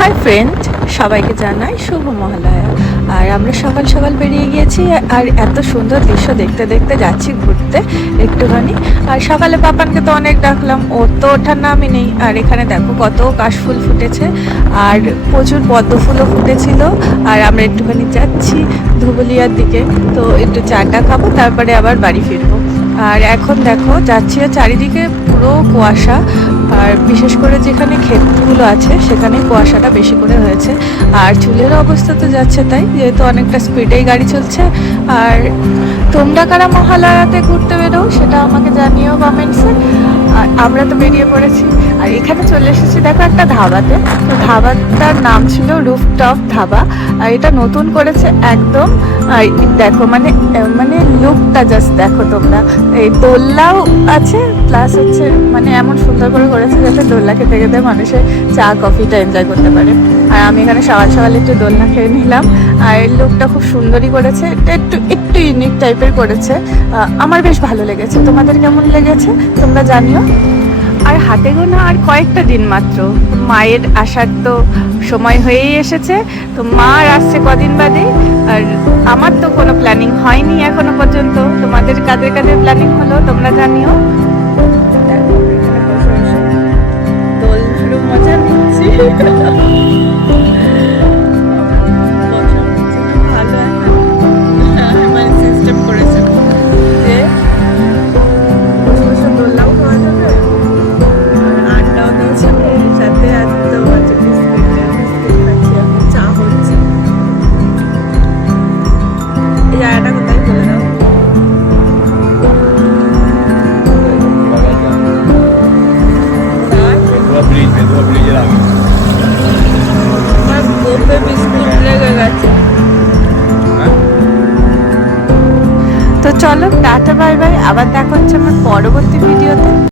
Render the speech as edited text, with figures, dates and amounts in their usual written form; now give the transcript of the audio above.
Hi friend, সবাইকে জানাই শুভ মহালয়া। আর আমরা সকাল সকাল বেরিয়ে গিয়েছি, আর এত সুন্দর দৃশ্য দেখতে দেখতে যাচ্ছি ঘুরতে একটুখানি। আর সকালে পাপানকে তো অনেক ডাকলাম, ও তো ওঠার নামই নেই। আর এখানে দেখো কত কাশফুল ফুটেছে, আর প্রচুর পদ্ম ফুলও ফুটেছিল। আর আমরা একটুখানি যাচ্ছি ধুবুলিয়ার দিকে, তো একটু চাটা খাবো, তারপরে আবার বাড়ি ফিরবো। আর এখন দেখো যাচ্ছি, চারিদিকে পুরো কুয়াশা, আর বিশেষ করে যেখানে ক্ষেতগুলো আছে সেখানে কুয়াশাটা বেশি করে হয়েছে। আর চুলের অবস্থা তো যাচ্ছে তাই, যেহেতু অনেকটা স্পিডেই গাড়ি চলছে। আর তোমরা কারা মহালয়াতে ঘুরতে বেরো সেটা আমাকে জানিও কমেন্টসে। আর আমরা তো বেরিয়ে পড়েছি, আর এখানে চলে এসেছি দেখো একটা ধাবাতে। তো ধাবাটার নাম ছিল রুফটপ ধাবা, আর এটা নতুন করেছে একদম। আর দেখো মানে মানে লুকটা জাস্ট দেখো তোমরা। এই দোলনাও আছে, প্লাস হচ্ছে মানে এমন সুন্দর করে করেছে যাতে দোলনা খেতে খেতে মানুষের চা কফিটা এনজয় করতে পারে। আর আমি এখানে সকাল সকাল একটু দোলনা খেয়ে নিলাম। আর লুকটা খুব সুন্দরই করেছে, এটা একটু একটু ইউনিক টাইপের করেছে। আমার বেশ ভালো লেগেছে, তোমাদের কেমন লেগেছে তোমরা জানিও। আর হাতে গোনা আর কয়েকটা দিন মাত্র মায়ের আসার তো সময় হয়েই এসেছে। তো মা আর আসছে কদিন বাদে। আর আমার তো কোনো প্ল্যানিং হয়নি এখনো পর্যন্ত, তোমাদের কাদের কাদের প্ল্যানিং হলো তোমরা জানিও। দোলনারও মজা নিচ্ছি। তো চলো টাটা বাই বাই, আবার দেখা হচ্ছে আমার পরবর্তী ভিডিওতে।